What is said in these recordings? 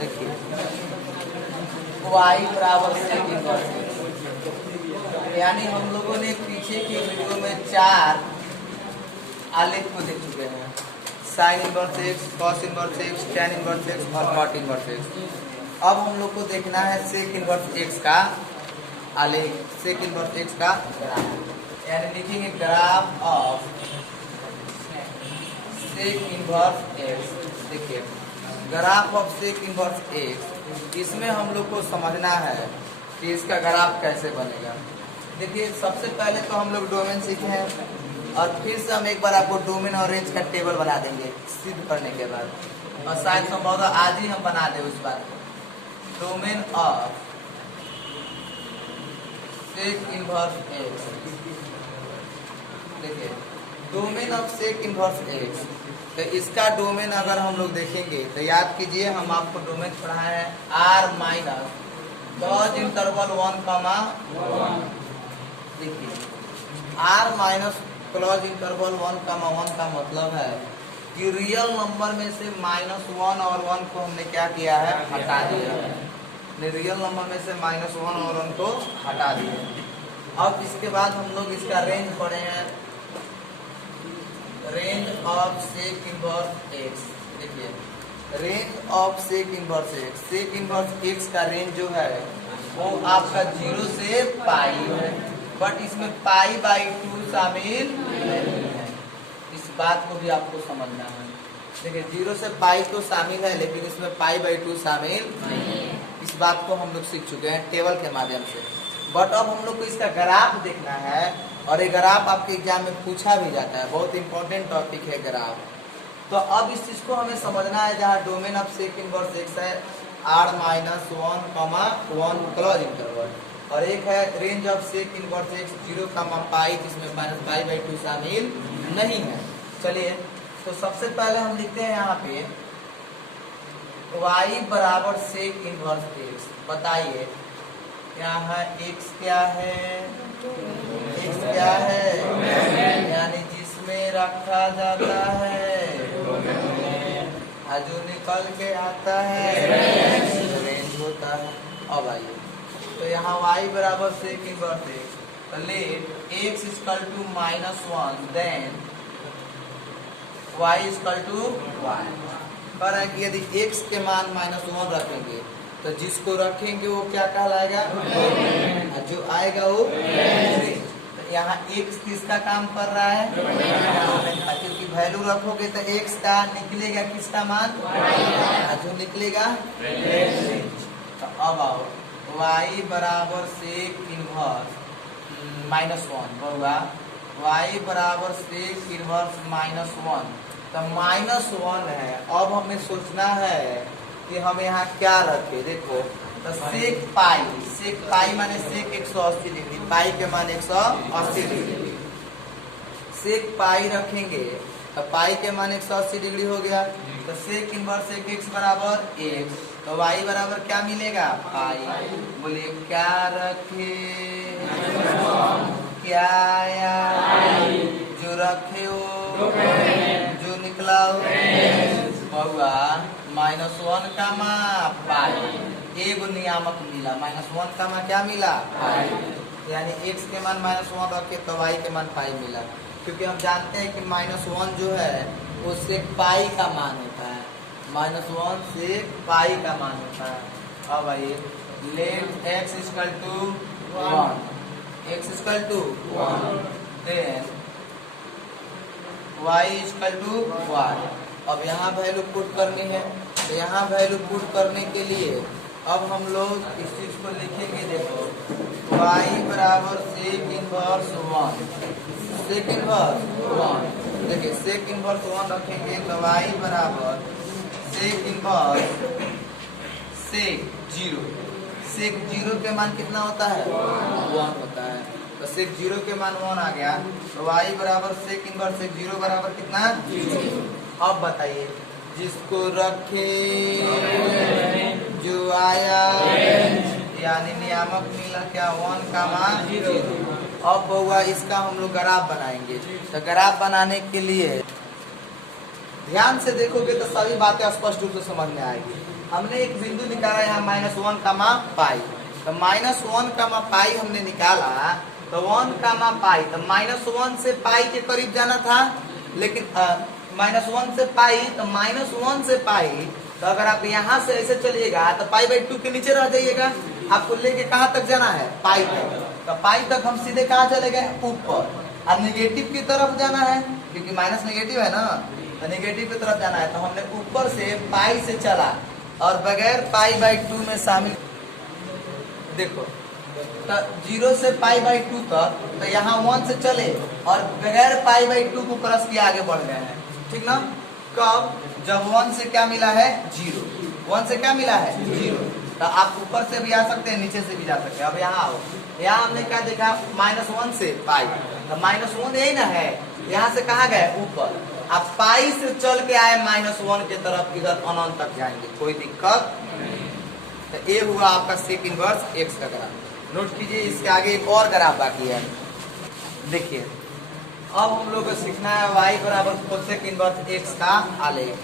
देखिए y बराबर sec inverse, यानी हम लोगों ने पीछे की वीडियो में 4 आलेख को देख चुके हैं, sign inverse x, cos inverse x, tan inverse x और कॉट इनवर्स एक्स। अब हम लोग को देखना है सेक इनवर्स एक्स का आलेख, सेक इनवर्स एक्स का ग्राफ, यानी लिखेंगे graph of sec inverse x. देखिए graph of sec inverse x, इसमें हम लोग को समझना है कि इसका ग्राफ कैसे बनेगा। देखिए सबसे पहले तो हम लोग डोमेन सीखे हैं और फिर से हम एक बार आपको डोमेन और रेंज का टेबल बना देंगे सिद्ध करने के बाद, और शायद संभवतः आज ही हम बना दें उस बात को। Domain of sec inverse x, देखिए domain of sec inverse x, तो इसका डोमेन अगर हम लोग देखेंगे तो याद कीजिए हम आपको डोमेन पढ़ाए हैं r माइनस क्लॉज इंटरवल 1, देखिए r माइनस क्लॉज इंटरवल 1, का मतलब है कि रियल नंबर में से -1 और 1 को हमने क्या किया है, हटा दिया है। रियल नंबर में से -1 और 1 को हटा दिया। अब इसके बाद हम लोग इसका रेंज पढ़े हैं, range of sec inverse x. देखिए range of sec inverse x, sec inverse x का रेंज जो है वो आपका 0 से पाई है, बट इसमें π/2 शामिल नहीं है। इस बात को भी आपको समझना है। देखिए 0 से पाई तो शामिल है, लेकिन इसमें π/2 शामिल नहीं है। इस बात को हम लोग सीख चुके हैं टेबल के माध्यम से। बट अब हम लोग को इसका ग्राफ देखना है, और ये ग्राफ आपके एग्जाम में पूछा भी जाता है, बहुत इंपॉर्टेंट टॉपिक है ग्राफ। तो अब इस चीज को हमें समझना है, जहाँ domain of sec inverse x है r माइनस 1, 1 क्लोज इंटरवल, और एक है range of sec inverse x 0, pi, जिसमें -π/2 शामिल नहीं है। चलिए तो सबसे पहले हम लिखते हैं यहाँ पे y बराबर सेक इनवर्स एक्स। बताइए क्या है, x क्या है, x क्या है, यानी जिसमें रखा जाता है जो निकल के आता है रेंज होता है। अब आइए तो यहाँ y बराबर सेक इनवर्स एक्स, तो let x equal to -1, then y equal to 1। कह रहा है कि यदि x के मान -1 रखेंगे तो जिसको रखेंगे वो क्या कहलाएगा, जो आएगा वो रेंज। तो यहाँ x किसका काम कर रहा है, क्योंकि वैल्यू रखोगे तो x का निकलेगा किसका मान, जो निकलेगा रेंज। तो अब आओ y बराबर सेक इनवर्स -1 होगा, y बराबर सेक इनवर्स -1, तो -1 है। अब हमें सोचना है कि हम यहाँ क्या रखें। देखो तो सेक पाई माने सेक 180 डिग्री, पाई के मान 180 डिग्री। सेक पाई रखेंगे तो पाई के मान 180 डिग्री हो गया, तो सेक इनवर्स x बराबर 1, तो y बराबर क्या मिलेगा, पाई। बोलिए क्या रखे, क्या आया, जो रखे हो, जो निकला हो हुआ -1 का मान पाई। एक नियामक मिला, -1 का मान क्या मिला, पाई। यानी x के मान -1 रखे तो y के मान पाई मिला, क्योंकि हम जानते हैं कि -1 जो है वो सेक पाई का मान होता है, -1 से पाई का मान होता है। अब आइए let x equal to 1, x equal to 1, then y equal to 1। अब यहाँ वैल्यू पुट करनी है, तो यहाँ वैल्यू पुट करने के लिए अब हम लोग इस चीज को लिखेंगे। देखो y बराबर सेक इनवर्स 1, सेक इनवर्स 1। देखिए सेक इनवर्स 1 रखेंगे तो y बराबर सेक इनवर्स सेक 0, सेक 0 के मान कितना होता है, 1 होता है। तो सेक 0 के मान 1 आ गया, तो y बराबर सेक इनवर्स सेक 0 बराबर कितना, 0। अब बताइए जिसको रखे जो आया, यानी नियामक मिला क्या, 1 का मान 0। अब हुआ इसका हम लोग ग्राफ बनाएंगे। तो ग्राफ बनाने के लिए ध्यान से देखोगे तो सभी बातें स्पष्ट रूप से समझ में आएगी। हमने एक बिंदु निकाला यहाँ -1 कामा पाई, तो -1 कामा पाई हमने निकाला, तो 1 कामा पाई, तो -1 से पाई के करीब जाना था, लेकिन -1 से पाई, तो -1 से पाई, तो अगर आप यहाँ से ऐसे चलिएगा तो पाई/2 के नीचे रह जाइएगा। आपको लेके कहाँ तक जाना है? पाई तक। तो पाई तक हम सीधे कहाँ चले गए? ऊपर। अब निगेटिव की तरफ जाना है, क्योंकि माइनस निगेटिव है ना, तो निगेटिव की तरफ जाना है, तो हमने ऊपर से पाई से चला और बगैर पाई/2 में शामिल। देखो तो 0 से पाई/2 तक, तो यहाँ 1 से चले और बगैर पाई/2 को क्रॉस किया आगे बढ़ गए हैं, ठीक ना। कब? जब 1 से क्या मिला है? 0। 1 से क्या मिला है? 0। तो आप ऊपर से भी आ सकते हैं, नीचे से भी जा सकते हैं। अब यहाँ आओ, यहाँ हमने क्या देखा? -1 से पाई, तो -1 यही ना है, यहाँ से कहाँ गए? ऊपर। आप पाई से चल के आए -1 के तरफ, इधर अनंत तक जाएंगे, कोई दिक्कत नहीं। तो ये हुआ आपका सेक इनवर्स एक्स का ग्राफ। नोट कीजिए, इसके आगे एक और ग्राफ बाकी है। देखिए अब हम लोग को सीखना है y बराबर कोसेक इनवर्स एक्स का आलेख।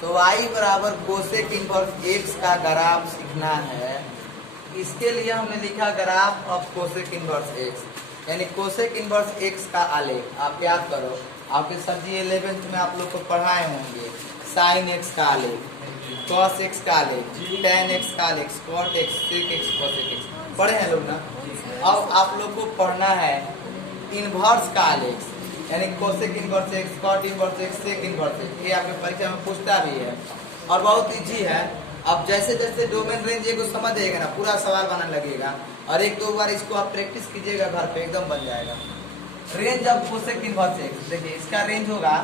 तो y बराबर कोसेक इनवर्स एक्स का ग्राफ सीखना है। इसके लिए हमने लिखा graph of cosec inverse x, यानी कोसेक इनवर्स एक्स का आलेख। आप याद करो, आपके सब्जी 11th में आप लोग को पढ़ाए होंगे। साइन एक्स का आलेख, कॉस एक्स का आलेख, टेन एक्स का आलेख, स्क्वाट x, sec x, cosec x पढ़े हैं लोग ना। अब आप लोग को पढ़ना है इनवर्स का आलेख, यानी cosec inverse x, cot inverse x, sec inverse x. ये आपके परीक्षा में पूछता भी है और बहुत इजी है। अब जैसे जैसे डोमेन रेंज को समझ जाएगा ना, पूरा सवाल बनाने लगेगा, और 1-2 बार इसको आप प्रैक्टिस कीजिएगा घर पे, एकदम बन जाएगा। Range of cosec inverse x, देखिए इसका रेंज होगा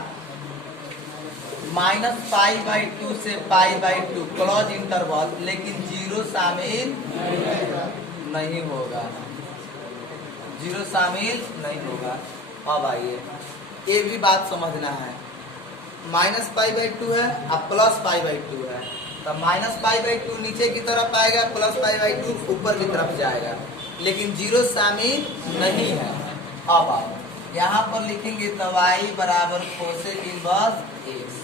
-पाई/2 से पाई/2 क्लोज इंटरवल, लेकिन 0 शामिल नहीं होगा, 0 शामिल नहीं होगा। अब आइए, ये भी बात समझना है, -पाई/2 है, अब +पाई/2 है, तो -पाई/2 नीचे की तरफ आएगा, +पाई/2 ऊपर की तरफ जाएगा, लेकिन 0 शामिल नहीं है। अब आप यहाँ पर लिखेंगे तो y बराबर cosec inverse x,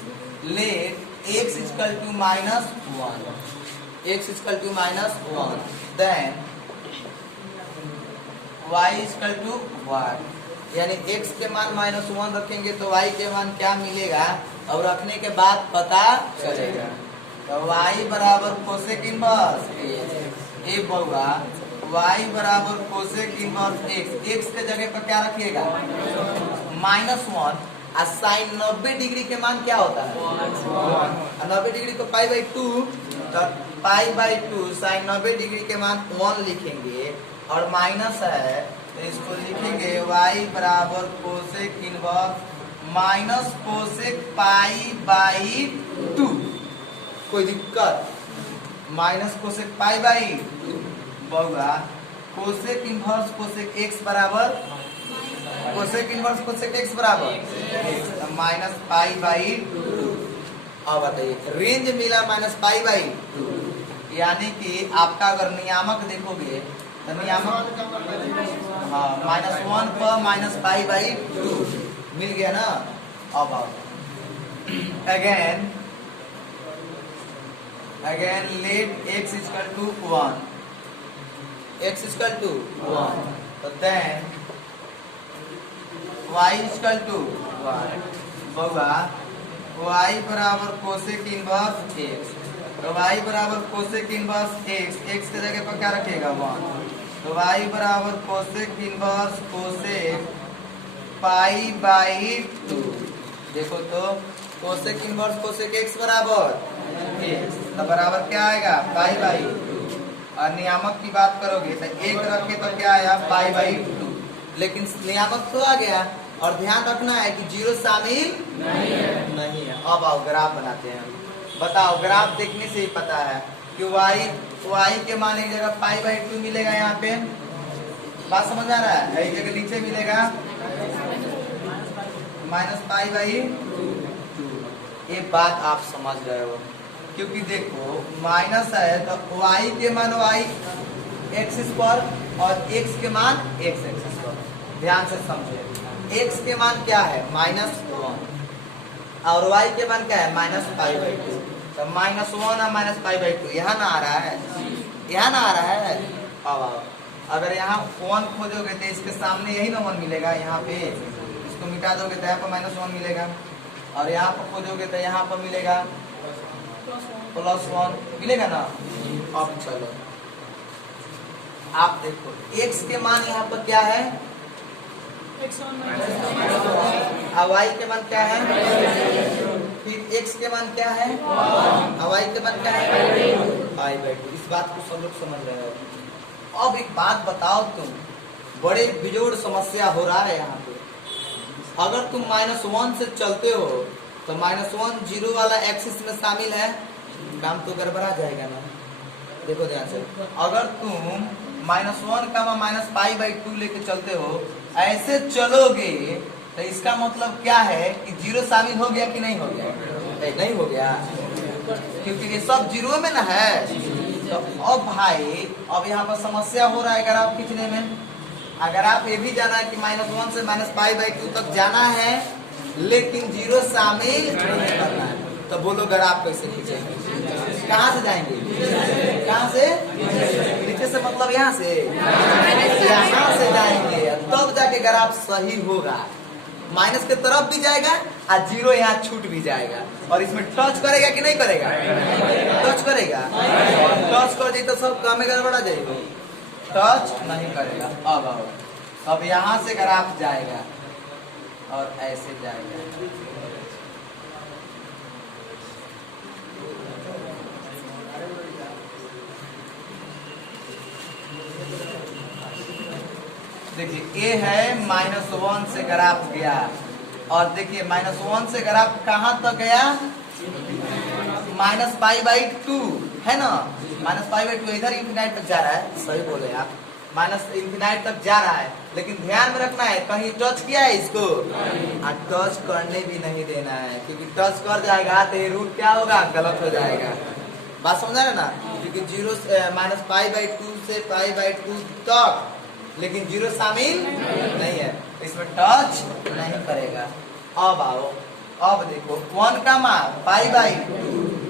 let x equal to -1, x equal to -1, then y equal to 1, यानी x के मान -1 रखेंगे तो y के मान क्या मिलेगा, और रखने के बाद पता चलेगा। तो y बराबर कोसेक इनवर्स ए होगा, y बराबर कोसेक इनवर्स x के जगह पर क्या रखिएगा? -1। और साइन 90 डिग्री के मान क्या होता है? 90 डिग्री को पाई/2, तो पाई/2 साइन 90 डिग्री के मान 1 लिखेंगे, और माइनस है तो इसको लिखेंगे y बराबर कोसेक इनवर्स माइनस कोसेक पाई/2। कोई दिक्कत? माइनस कोसेक पाई/2 होगा कोसेक इनवर्स कोसेक एक्स बराबर कोसेक इनवर्स कोसेक एक्स बराबर -पाई/2। अब बताइए, रेंज मिला -पाई/2, यानी कि आपका अगर नियामक देखोगे तो नियामक हाँ -1 पर -पाई/2 मिल गया ना। अब again let x equal to 1, x equal to 1, तो देन y इक्वल टू 1 होगा y बराबर कोसेक इनवर्स x, तो y बराबर कोसेक इनवर्स x, x के जगह पर क्या रखेगा? 1, तो y बराबर कोसेक इनवर्स कोसेक पाई/2। देखो तो कोसेक इनवर्स कोसेक x बराबर x, तो बराबर क्या आएगा? पाई/2। और नियामक की बात करोगे तो 1 रखे तो क्या आया? पाई/2, लेकिन नियामक तो आ गया। और ध्यान रखना है कि 0 शामिल नहीं है। अब आओ ग्राफ बनाते हैं। बताओ, ग्राफ देखने से ही पता है कि y के मान एक जगह पाई/2 मिलेगा, यहाँ पे बात समझ आ रहा है? एक जगह नीचे मिलेगा -पाई/2। ये बात आप समझ रहे हो, क्योंकि देखो माइनस है तो y के मान y एक्सिस पर और x के मान x एक्सिस पर। ध्यान से समझे, x के मान क्या है? -1, और y के मान क्या है -π/2। तो -1 और -π/2 यहाँ ना आ रहा है, यहाँ ना आ रहा है। अब आओ, अगर यहाँ 1 खोजोगे तो इसके सामने यही ना 1 मिलेगा, यहाँ पे इसको मिटा दोगे तो यहाँ पर -1 मिलेगा, और यहाँ पर खोजोगे तो यहाँ पर मिलेगा +1 मिलेगा ना। अब चलो आप देखो x के मान यहाँ पर क्या है, और y के मान क्या है, फिर x के मान क्या है और y के मान क्या है π/2। इस बात को सब लोग समझ रहे हो। अब एक बात बताओ, तुम बड़े बिजोड़ समस्या हो रहा है यहाँ पे। अगर तुम -1 से चलते हो तो -1 0 वाला एक्सिस में शामिल है, काम तो गड़बड़ा जाएगा ना। देखो ध्यान से, अगर तुम -1 का -π/2 लेके चलते हो, ऐसे चलोगे तो इसका मतलब क्या है कि 0 शामिल हो गया कि नहीं हो गया? नहीं हो गया, क्योंकि ये सब 0 में ना है। तो अब भाई अब यहाँ पर समस्या हो रहा है ग्राफ खींचने में। अगर आप ये भी जाना है कि -1 से -π/2 तक जाना है लेकिन 0 शामिल नहीं करना है, तो बोलो ग्राफ कैसे खींचेंगे? कहाँ से जाएंगे? कहाँ से? नीचे से मतलब यहाँ से, यहाँ से जाएंगे तब जाके ग्राफ सही होगा। माइनस के तरफ भी जाएगा और 0 यहाँ छूट भी जाएगा, और इसमें टच करेगा कि नहीं करेगा? टच करेगा, टच कर दी तो सब काम में गड़बड़ा जाएगा, टच नहीं करेगा। अब आओ, अब यहाँ से ग्राफ जाएगा और ऐसे जाएगा। देखिए A है -1 से ग्राफ गया, और देखिए -1 से ग्राफ कहाँ तक गया? -π/2 है ना, -π/2 इधर इंफिनाइट तक जा रहा है। सही बोले आप, -इंफिनाइट तक जा रहा है, लेकिन ध्यान में रखना है कहीं टच किया है इसको, और टच करने भी नहीं देना है, क्योंकि टच कर जाएगा तो ये रूट क्या होगा? गलत हो जाएगा। बात समझ रहे ना? क्योंकि 0 से -π/2 से π/2 तक, लेकिन 0 शामिल नहीं है, इसमें टच नहीं करेगा। अब आओ, अब देखो 1 का मान π/2,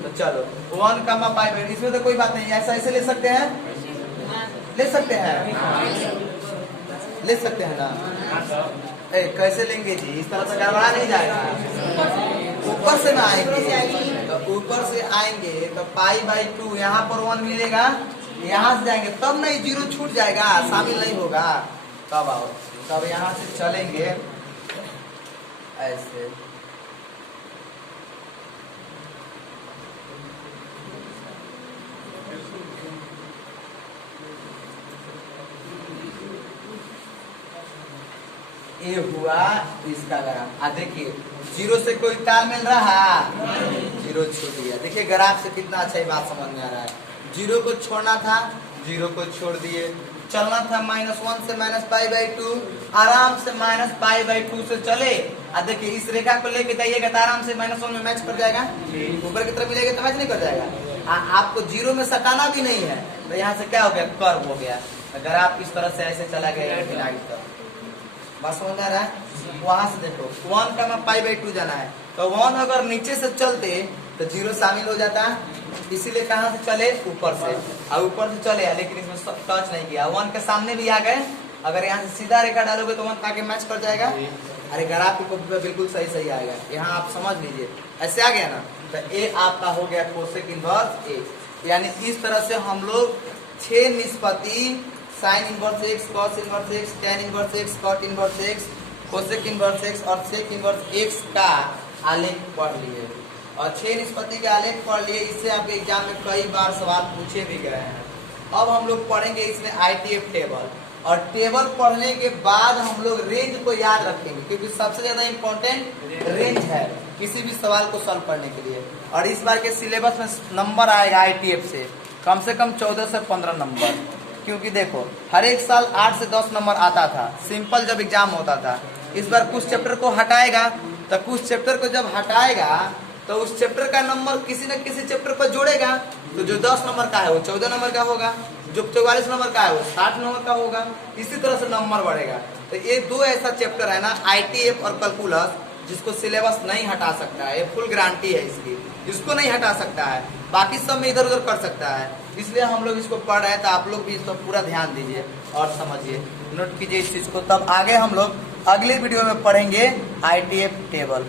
तो चलो 1 का मान π/2, इसमें तो कोई बात नहीं, ऐसा ऐसे ले सकते हैं, ले सकते हैं, ले सकते हैं ना। कैसे लेंगे जी? इस तरह से गड़बड़ा नहीं जाएगा, ऊपर से ना आएंगे, तो ऊपर से आएंगे तो π/2 यहाँ पर 1 मिलेगा, यहाँ से जाएंगे तब नहीं 0 छूट जाएगा, शामिल नहीं होगा। तब आओ, तब यहाँ से चलेंगे ऐसे, ये हुआ इसका ग्राफ। देखिए 0 से कोई तालमेल रहा, 0 छूट गया। देखिए ग्राफ से कितना अच्छा बात समझ में आ रहा है। 0 को छोड़ना था, 0 को छोड़ दिए, चलना था -1 से -π/2, आराम से -π/2 से चले। देखिए इस रेखा को लेके जाइएगा तो आराम से -1 में मैच कर जाएगा, ऊपर की तरफ मिलेगा तो मैच नहीं कर जाएगा। आपको 0 में सटाना भी नहीं है, तो यहाँ से क्या हो गया? कर्व हो गया। अगर आप इस तरह से ऐसे चला गया इंफिनाइट तक, बस समझ आ रहा है? वहां से देखो 1 का π/2 जाना है, तो 1 अगर नीचे से चलते तो 0 शामिल हो जाता, इसीलिए कहाँ से चले? ऊपर से, और ऊपर से चले लेकिन इसमें टच नहीं किया। 1 के सामने भी आ गए, अगर यहाँ से सीधा रेखा डालोगे तो 1 आके मैच कर जाएगा। अरे ग्राफ को बिल्कुल सही सही आएगा, यहाँ आप समझ लीजिए, ऐसे आ गया ना। तो ए आपका हो गया कोसेक इनवर्स ए, यानी इस तरह से हम लोग 6 निष्पत्ति sine inverse x, cos inverse x, tan inverse x, cot inverse x, cosec inverse x और सेक इनवर्स एक्स का आलेख पढ़ लिए, और 6 निष्पत्ति के आलेख पढ़ लिए। इससे आपके एग्जाम में कई बार सवाल पूछे भी गए हैं। अब हम लोग पढ़ेंगे इसमें ITF टेबल, और टेबल पढ़ने के बाद हम लोग रेंज को याद रखेंगे, क्योंकि सबसे ज्यादा इम्पोर्टेंट रेंज है किसी भी सवाल को सॉल्व करने के लिए। और इस बार के सिलेबस में नंबर आएगा ITF से कम 14 से 15 नंबर, क्योंकि देखो हर एक साल 8 से 10 नंबर आता था सिंपल जब एग्जाम होता था। इस बार कुछ चैप्टर को हटाएगा, तो कुछ चैप्टर को जब हटाएगा तो उस चैप्टर का नंबर किसी न किसी चैप्टर पर जोड़ेगा, तो जो 10 नंबर का है वो 14 नंबर का होगा, जो 44 नंबर का है वो 60 नंबर का होगा। इसी तरह से नंबर बढ़ेगा। तो ये दो ऐसा चैप्टर है ना, ITF और कैलकुलस, जिसको सिलेबस नहीं हटा सकता है, ये फुल गारंटी है इसकी, इसको नहीं हटा सकता है, बाकी सब में इधर उधर कर सकता है। इसलिए हम लोग इसको पढ़ रहे हैं, तो आप लोग भी इसको पूरा ध्यान दीजिए और समझिए, नोट कीजिए इस चीज को। तब आगे हम लोग अगले वीडियो में पढ़ेंगे ITF टेबल।